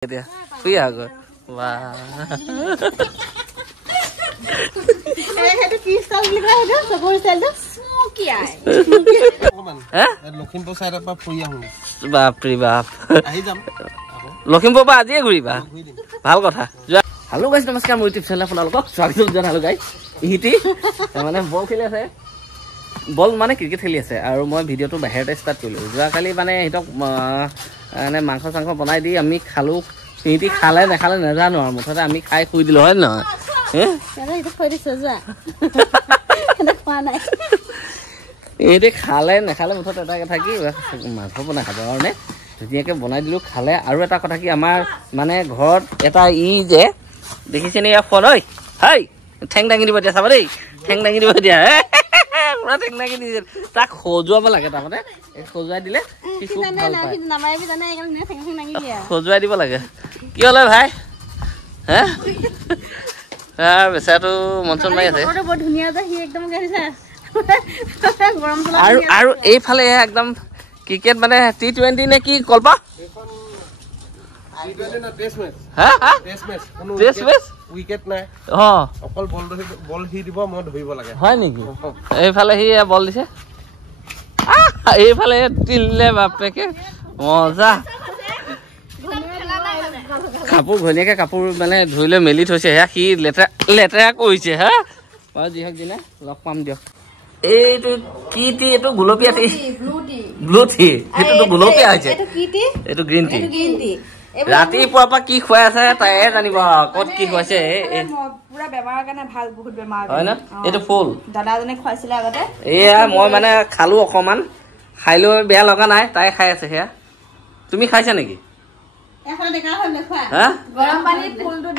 dia. Iya aku. Wah. Itu kristal lihat ada, sabor selda. Smoky eye. Hah? Lakhimpur সাইডৰ পৰা ফুৰি আহোঁ বাপৰি বাপ আহি যাম লখিমপুৰ পৰা আজিয়ে ঘূৰিবা ভাল কথা হেল্ল' গাইজ নমস্কাৰ মোৰ ইউটিউব চেনেল আপোনালোকক স্বাগতম জনালোঁ গাইজ ইহিতি মানে বল খেলি আছে বল মানে ক্ৰিকেট খেলি আছে আৰু মই ভিডিঅ'টো বাহিৰতে ষ্টাৰ্ট কৰিলোঁ যোৱাকালি মানে সিহঁতক মানে মাংস চাংস বনাই দি আমি খালোঁ সিহঁতি খালে নাখালে নাজানো আৰু মুঠতে আমি খাই শুই দিলোঁ হয় নহয় এইটো খালে নাখালে মুঠতে এটা কথা কি মাংস বনাই খাবৰ কাৰণে ধুনীয়াকৈ বনাই দিলোঁ খালে আৰু এটা কথা কি আমাৰ মানে ঘৰত এটা যে দেখিছেনে ইয়াৰ ফোন ঐ হাই ঠেং দাঙি দিব দিয়া চাবা দেই ঠেং দাঙি দিব দিয়া পুৰা ঠেং দাঙি দিছে তাক সজুৱাব লাগে তাৰমানে সজুৱাই দিলে সি খুব ভাল পায় সজুৱাই দিব লাগে কি হ'লে ভাই হে বেচাৰাটো মন চন মাৰি আছে আৰু এইফালে একদম ক্ৰিকেট মানে T20 নে কি কল্পা উইকেট নাই অকল বল সি দিব মই ধৰিব লাগে হয় নেকি এইফালে সি বল দিছে এইফালে তিলে বাপেকে মজা কাপোৰ ঘনীয়াকে কাপোৰ মানে ধুই লৈ মেলি থৈছে সেয়া সি লেতেৰা কৰিছে হা বাৰু যি হওক দিনা লগ পাম দিয়ক এইটো কি টি এইটো গুলপীয়া টি ব্লু টি এইটোতো গুলপীয়া হৈছে এইটো গ্ৰীণ টি ৰাতিপুৱাৰ পৰা কি খুৱাই আছে তাই জানিব ক'ত কি খুৱাইছে পুৰা বেমাৰৰ কাৰণে ভাল বহুত বেমাৰ হয় না এইটো ফুল দাদাজনে খুৱাইছিলে আগতে এয়া মই মানে খালো অকমান খাই লৈ বেয়া লগা নাই তাই খাই আছে সেয়া তুমি খাইছা নেকি গৰম পানীত ফুলটো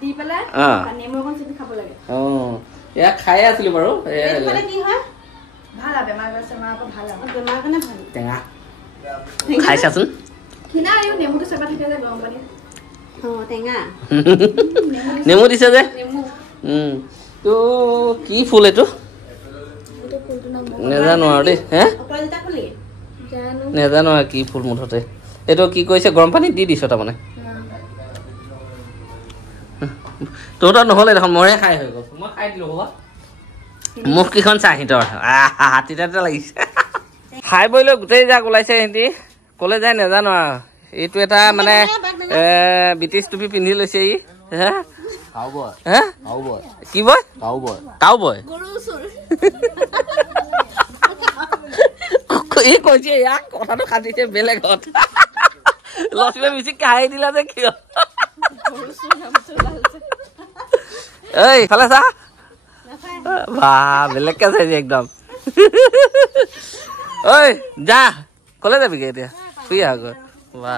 দি পেলাই নেমু অকণ চেপি খাব লাগে এয়া খাই আছিলো বাৰু টেঙা খাইছাচোন নেমু দিছে যে তো কি ফুল এইটো নেজানো আৰু দেই হে নেজানো আৰু কি ফুল মুঠতে এইটো কি কৈছে গৰম পানীত দি দিছ তাৰমানে তহঁতৰ নহ'লে দেখোন মৰে খাই হৈ গ'ল মই খাই দিলোঁ হ'ব মুখ কেইখন চা সিহঁতৰ হাতীতে লাগিছে খাই বৈ লৈ গোটেই যাক ওলাইছে সিহঁতি ক'লে যায় নাজানো আৰু এইটো এটা মানে ব্ৰিটিছ টুপি পিন্ধি লৈছে ই কি বয় কাউ বয় ই কৈছে ইয়াক কথাটো কাটিছে বেলেগত লক্ষ্মীয়ে মিচিককে হাঁহি দিলা যে কিয় এই ফালে চা বা বেলেগকে চাইছে একদম ঐ যা কলে যাবিগে এতিয়া শুই আহ গৈ বা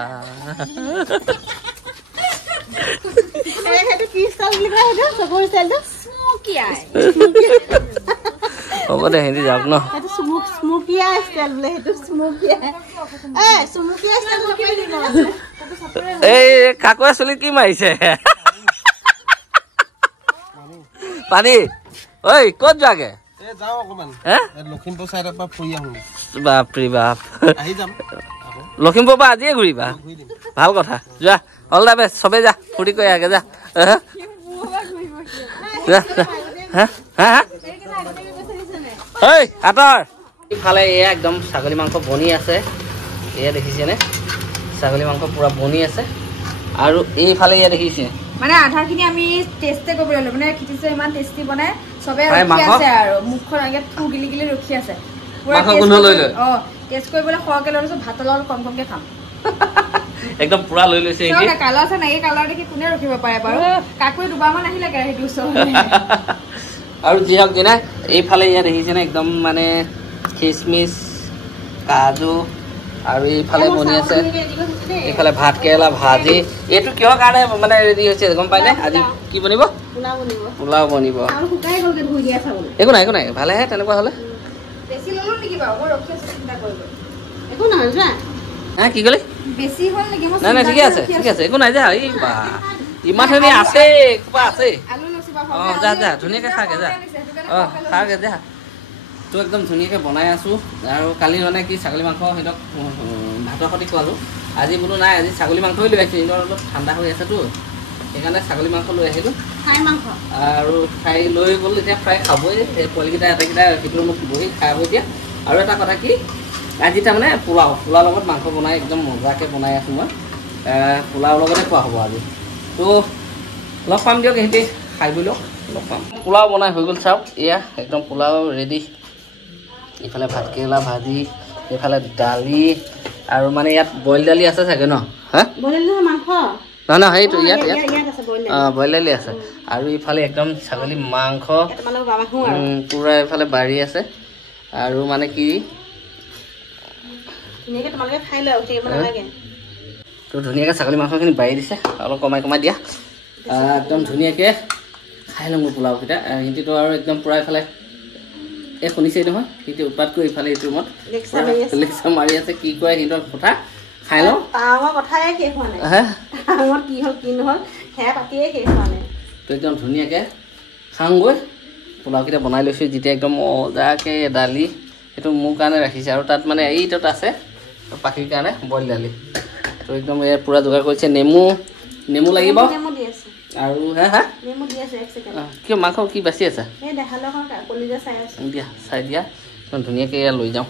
হ'ব দে সিহঁতি যাওক ন এই কাকুৱে চুলিত কি মাৰিছে পানী ঐ ক'ত যোৱাগে লখিমপুৰ সাইডৰ পৰা ফুৰি আহোঁ বাপৰি বাপ আহি যাম লখিমপুৰ পৰা আজিয়ে ঘূৰিবা ভাল কথা যোৱা অল দা বেষ্ট চবেই যা ফুৰ্তি কৰি আগে যা আঁতৰ ইফালে এয়া একদম ছাগলী মাংস বনি আছে এয়া দেখিছেনে ছাগলী মাংস পুৰা বনি আছে আৰু এইফালে এয়া দেখিছে মানে আধাখিনি আমি টেষ্টে কৰিব লাগিব মানে খিচিছে ইমান টেষ্টি বনাই সবে ৰখি আছে আৰু মুখখন আগে থু গিলি গিলি ৰখি আছে পুৰা টেষ্ট কৰিবলৈ খৰকে লৈ লৈছো ভাতৰ লগত কম কমকে খাম একদম পুৰা লৈ লৈছে এই কালাৰ আছে না এই কালাৰ দেখি কোনে ৰখিব পাৰে বাৰু কাকুৱে দুবাৰমান আহিলে সেইটো আৰু যি হওক দিনা এইফালে ইয়াত দেখিছেনে একদম মানে খিচমিচ কাজু আৰু এইফালে বনি আছে এইফালে ভাত কেৰেলা ভাজি এইটো কিহৰ কাৰণে মানে ৰেডি হৈছে গম পাইনে আজি কি বনিব পোলাও বনিব একো নাই ভালেহে তেনেকুৱা হ'লে কি ক'লি নাই ঠিকে আছে একো নাই যা এই বা ইমানখিনি আছে কিবা আছে যা ধুনীয়াকৈ খাগে যা খাগে যা তো একদম ধুনীয়াকৈ বনাই আছোঁ আৰু কালি মানে কি ছাগলী মাংস সিহঁতক ভাতৰ সৈতে খোৱালোঁ আজি বোলো নাই আজি ছাগলী মাংসই লৈ আহিছোঁ ইহঁতৰ অলপ ঠাণ্ডা হৈ আছেতো সেইকাৰণে ছাগলী মাংস লৈ আহিলোঁ আৰু খাই লৈ গ'ল এতিয়া প্ৰায় খাবই পোৱালিকেইটা এটাকেইটা সেইটো মোক বহি খাব এতিয়া আৰু এটা কথা কি আজি তাৰমানে পোলাও লগত মাংস বনাই একদম মজাকৈ বনাই আছোঁ মই পোলাওৰ লগতে খোৱা হ'ব আজি তো লগ পাম দিয়ক সিহঁতি খাই বৈ লওক লগ পাম পোলাও বনাই হৈ গ'ল চাওক এয়া একদম পোলাও ৰেডি ইফালে ভাতকেৰেলা ভাজি এইফালে দালি আৰু মানে ইয়াত বইল দালি আছে চাগে ন হা নহয় সেইটো ইয়াত বইল দালি আছে আৰু ইফালে একদম ছাগলী মাংস পূৰা এইফালে বাৰী আছে আৰু মানে কি তো ধুনীয়াকৈ ছাগলী মাংসখিনি বাঢ়ি দিছে অলপ কমাই দিয়া একদম ধুনীয়াকৈ খাই লওঁ মোৰ পোলাওকেইটা সিহঁতিতো আৰু একদম পূৰা এইফালে এই শুনিছেই নহয় সিহঁতি উৎপাত কৰি ইফালে এইটো ৰুমত লেকচাৰ মাৰি আছে কি কৰে সিহঁতৰ কথা খাই লওঁ তো একদম ধুনীয়াকৈ খাওঁগৈ পোলাওকেইটা বনাই লৈছোঁ যেতিয়া একদম মজাকৈ দালি সেইটো মোৰ কাৰণে ৰাখিছে আৰু তাত মানে এইটোত আছে পাখিৰ কাৰণে বইল দালি তো একদম ইয়াৰ পূৰা যোগাৰ কৰিছে নেমু লাগিব আৰু কিয় মাংস কি বাচি আছে দিয়া চাই দিয়া ধুনীয়াকৈ লৈ যাওঁ